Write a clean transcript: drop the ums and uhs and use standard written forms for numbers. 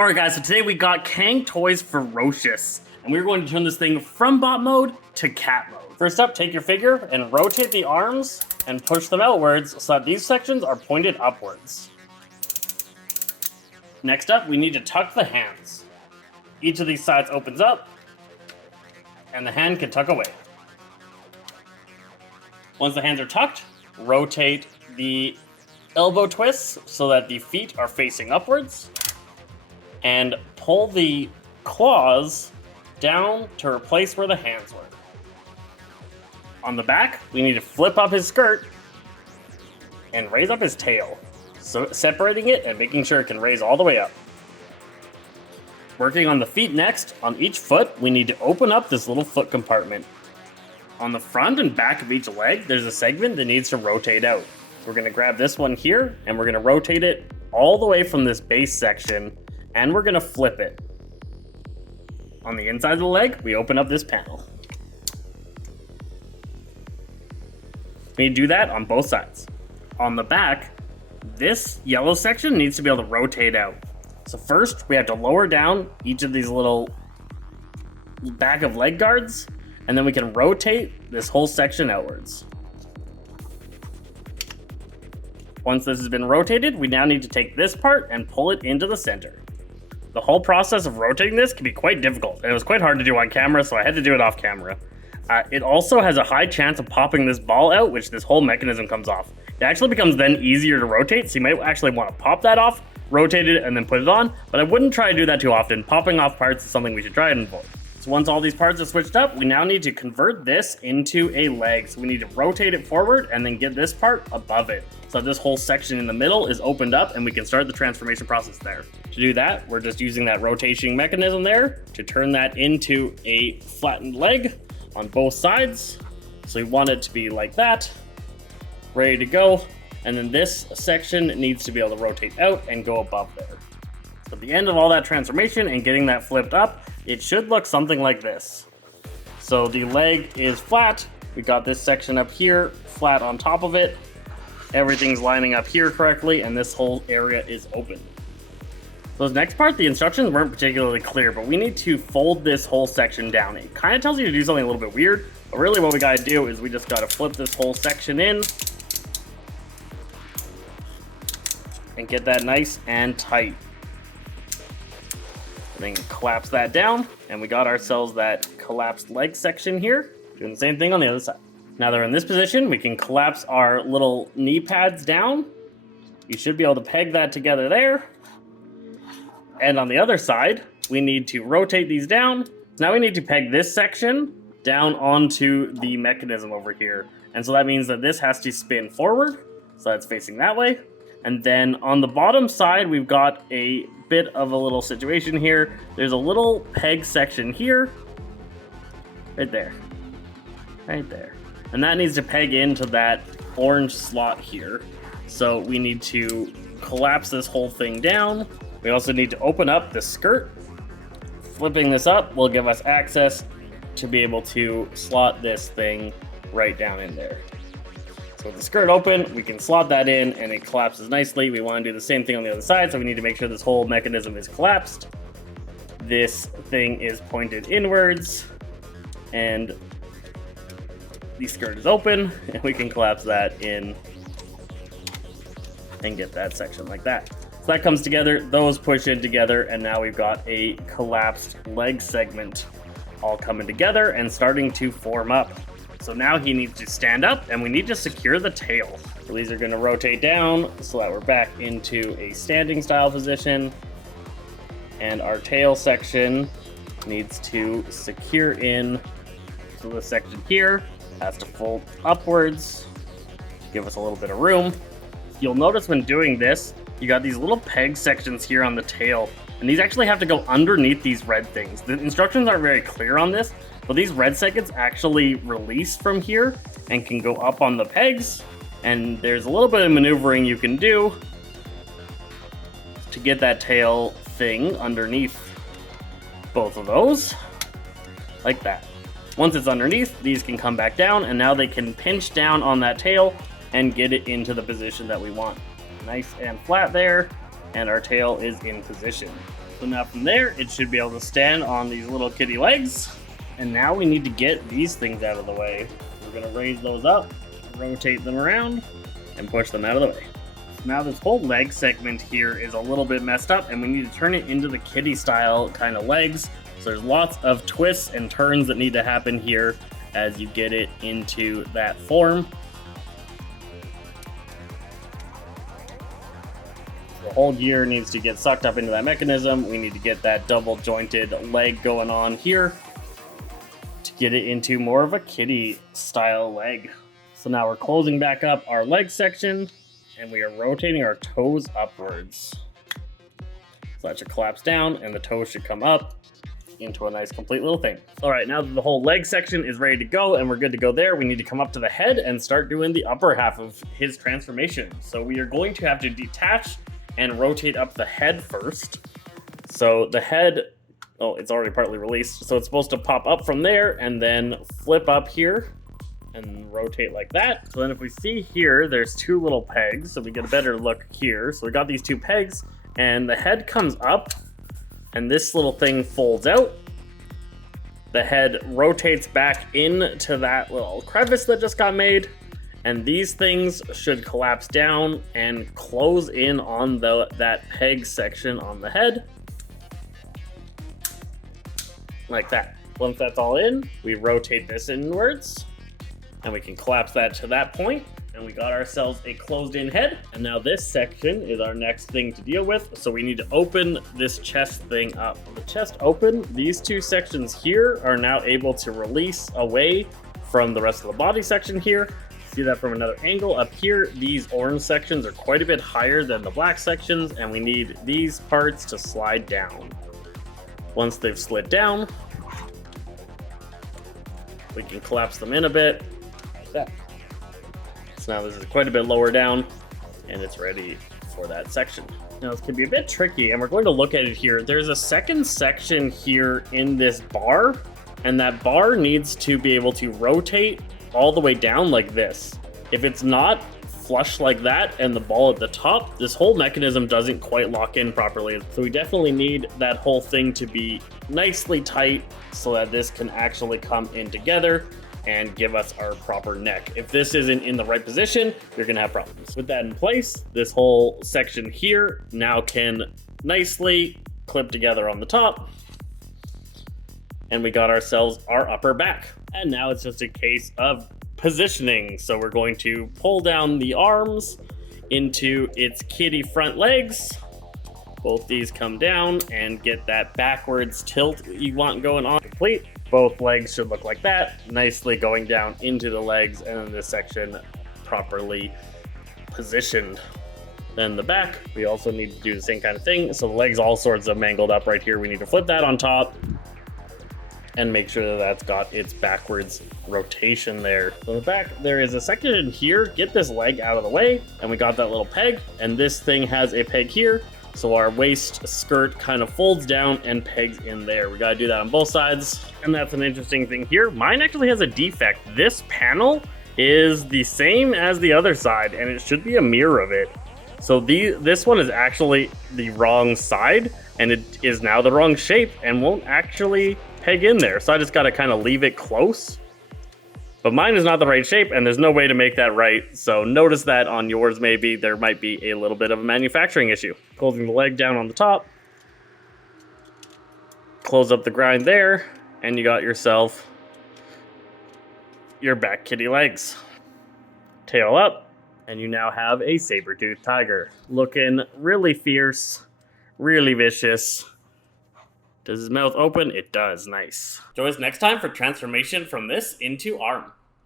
Alright guys, so today we got Cang Toys Ferocious, and we're going to turn this thing from bot mode to cat mode. First up, take your figure and rotate the arms and push them outwards so that these sections are pointed upwards. Next up, we need to tuck the hands. Each of these sides opens up, and the hand can tuck away. Once the hands are tucked, rotate the elbow twists so that the feet are facing upwards, and pull the claws down to replace where the hands were. On the back, we need to flip up his skirt and raise up his tail, so separating it and making sure it can raise all the way up. Working on the feet next, on each foot, we need to open up this little foot compartment. On the front and back of each leg, there's a segment that needs to rotate out. We're going to grab this one here, and we're going to rotate it all the way from this base section, and we're going to flip it. On the inside of the leg, we open up this panel. We do that on both sides. On the back, this yellow section needs to be able to rotate out. So first, we have to lower down each of these little back of leg guards, and then we can rotate this whole section outwards. Once this has been rotated, we now need to take this part and pull it into the center. The whole process of rotating this can be quite difficult, and it was quite hard to do on camera, so I had to do it off camera. It also has a high chance of popping this ball out, which this whole mechanism comes off. It actually becomes then easier to rotate, so you might actually want to pop that off, rotate it, and then put it on, but I wouldn't try to do that too often. Popping off parts is something we should try and avoid. So once all these parts are switched up, we now need to convert this into a leg. So we need to rotate it forward and then get this part above it, so this whole section in the middle is opened up and we can start the transformation process there. To do that, we're just using that rotation mechanism there to turn that into a flattened leg on both sides. So we want it to be like that, ready to go. And then this section needs to be able to rotate out and go above there. So at the end of all that transformation and getting that flipped up, it should look something like this. So the leg is flat. We got this section up here, flat on top of it. Everything's lining up here correctly, and this whole area is open. So this next part, the instructions weren't particularly clear, but we need to fold this whole section down. It kind of tells you to do something a little bit weird, but really what we gotta do is we just gotta flip this whole section in and get that nice and tight. And then collapse that down, and we got ourselves that collapsed leg section here. Doing the same thing on the other side. Now they're in this position, we can collapse our little knee pads down. You should be able to peg that together there. And on the other side, we need to rotate these down. Now we need to peg this section down onto the mechanism over here. And so that means that this has to spin forward, so that's facing that way. And then on the bottom side, we've got a bit of a little situation here. There's a little peg section here, right there, right there. And that needs to peg into that orange slot here. So we need to collapse this whole thing down. We also need to open up the skirt. Flipping this up will give us access to be able to slot this thing right down in there. So with the skirt open, we can slot that in and it collapses nicely. We want to do the same thing on the other side, so we need to make sure this whole mechanism is collapsed. This thing is pointed inwards, and the skirt is open, and we can collapse that in and get that section like that. So that comes together, those push in together, and now we've got a collapsed leg segment all coming together and starting to form up. So now he needs to stand up, and we need to secure the tail. So these are going to rotate down so that we're back into a standing style position. And our tail section needs to secure in. So this section here has to fold upwards, give us a little bit of room. You'll notice when doing this, you got these little peg sections here on the tail, and these actually have to go underneath these red things. The instructions aren't very clear on this, but these red segments actually release from here and can go up on the pegs, and there's a little bit of maneuvering you can do to get that tail thing underneath both of those, like that. Once it's underneath, these can come back down, and now they can pinch down on that tail and get it into the position that we want. Nice and flat there, and our tail is in position. So now from there, it should be able to stand on these little kitty legs. And now we need to get these things out of the way. We're gonna raise those up, rotate them around, and push them out of the way. Now this whole leg segment here is a little bit messed up, and we need to turn it into the kitty style kind of legs. So there's lots of twists and turns that need to happen here as you get it into that form. The whole gear needs to get sucked up into that mechanism. We need to get that double jointed leg going on here to get it into more of a kitty style leg. So now we're closing back up our leg section, and we are rotating our toes upwards. So that should collapse down and the toes should come up into a nice complete little thing. All right, now that the whole leg section is ready to go and we're good to go there, we need to come up to the head and start doing the upper half of his transformation. So we are going to have to detach and rotate up the head first. So the head, oh, it's already partly released. So it's supposed to pop up from there and then flip up here and rotate like that. So then if we see here, there's two little pegs, so we get a better look here. So we got these two pegs, and the head comes up, and this little thing folds out. The head rotates back into that little crevice that just got made, and these things should collapse down and close in on that peg section on the head. Like that. Once that's all in, we rotate this inwards, and we can collapse that to that point, and we got ourselves a closed-in head. And now this section is our next thing to deal with, so we need to open this chest thing up. The chest open, these two sections here are now able to release away from the rest of the body section here. See that from another angle. Up here, these orange sections are quite a bit higher than the black sections, and we need these parts to slide down. Once they've slid down, we can collapse them in a bit. That. So now this is quite a bit lower down, and it's ready for that section. Now this can be a bit tricky, and we're going to look at it here. There's a second section here in this bar, and that bar needs to be able to rotate all the way down like this. If it's not flush like that and the ball at the top, this whole mechanism doesn't quite lock in properly. So we definitely need that whole thing to be nicely tight so that this can actually come in together and give us our proper neck. If this isn't in the right position, you're gonna have problems. With that in place, this whole section here now can nicely clip together on the top, and we got ourselves our upper back. And now it's just a case of positioning. So we're going to pull down the arms into its kitty front legs. Both these come down and get that backwards tilt you want going on complete. Both legs should look like that, nicely going down into the legs, and then this section properly positioned. Then the back, we also need to do the same kind of thing. So the legs all sorts of mangled up right here. We need to flip that on top and make sure that that's got its backwards rotation there. So the back, there is a section here. Get this leg out of the way, and we got that little peg, and this thing has a peg here. So our waist skirt kind of folds down and pegs in there. We gotta do that on both sides. And that's an interesting thing here. Mine actually has a defect. This panel is the same as the other side, and it should be a mirror of it. So this one is actually the wrong side, and it is now the wrong shape and won't actually peg in there. So I just gotta kind of leave it close. But mine is not the right shape, and there's no way to make that right. So notice that on yours, maybe there might be a little bit of a manufacturing issue. Closing the leg down on the top. Close up the grind there, and you got yourself your back kitty legs. Tail up, and you now have a saber-toothed tiger. Looking really fierce, really vicious. Does his mouth open? It does. Nice. Join us next time for transformation from this into arm.